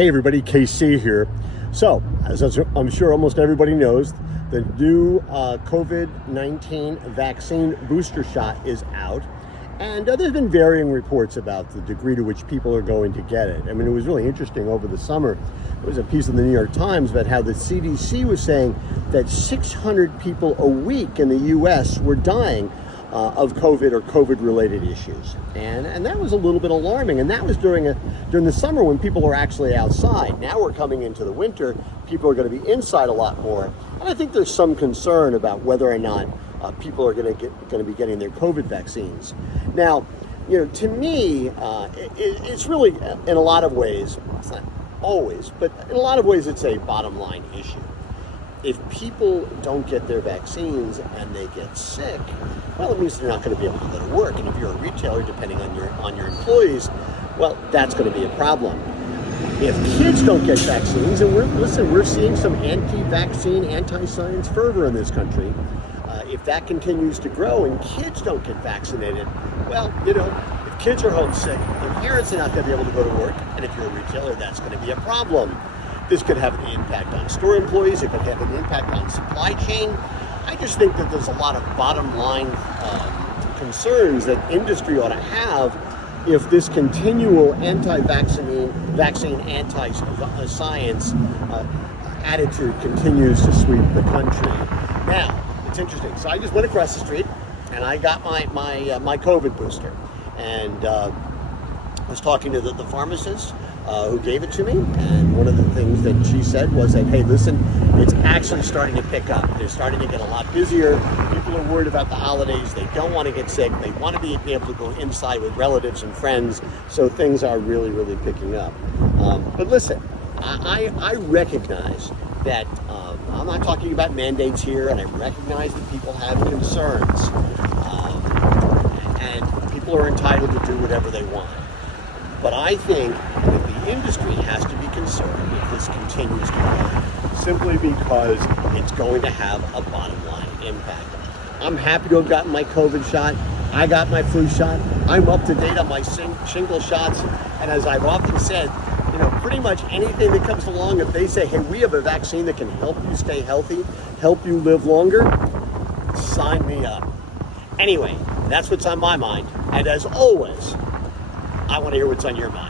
Hey everybody, KC here. So, as I'm sure almost everybody knows, the new COVID-19 vaccine booster shot is out. And there's been varying reports about the degree to which people are going to get it. I mean, it was really interesting over the summer. There was a piece in the New York Times about how the CDC was saying that 600 people a week in the US were dying of COVID or COVID-related issues. And that was a little bit alarming. And that was during the summer when people were actually outside. Now we're coming into the winter. People are going to be inside a lot more. And I think there's some concern about whether or not people are going to be getting their COVID vaccines. Now, to me, it's really, in a lot of ways, it's not always, but in a lot of ways, it's a bottom line issue. If people don't get their vaccines and they get sick, well, it means they're not going to be able to go to work. And if you're a retailer, depending on your employees, well, that's going to be a problem. If kids don't get vaccines, and we're seeing some anti-vaccine, anti-science fervor in this country. If that continues to grow and kids don't get vaccinated, well, if kids are homesick, their parents are not going to be able to go to work. And if you're a retailer, that's going to be a problem. This could have an impact on store employees. It could have an impact on supply chain. I just think that there's a lot of bottom line concerns that industry ought to have if this continual anti-vaccine, anti-science attitude continues to sweep the country. Now, it's interesting. So I just went across the street and I got my COVID booster. And I was talking to the pharmacist who gave it to me, and one of the things that she said was that, hey, listen, it's actually starting to pick up. They're starting to get a lot busier. People are worried about the holidays. They don't want to get sick. They want to be able to go inside with relatives and friends. So things are really, really picking up. But listen, I recognize that I'm not talking about mandates here, and I recognize that people have concerns. And people are entitled to do whatever they want. But I think that the industry has to be concerned if this continues to grow, simply because it's going to have a bottom line impact. I'm happy to have gotten my COVID shot. I got my flu shot. I'm up to date on my shingle shots. And as I've often said, pretty much anything that comes along, if they say, hey, we have a vaccine that can help you stay healthy, help you live longer, sign me up. Anyway, that's what's on my mind. And as always, I want to hear what's on your mind.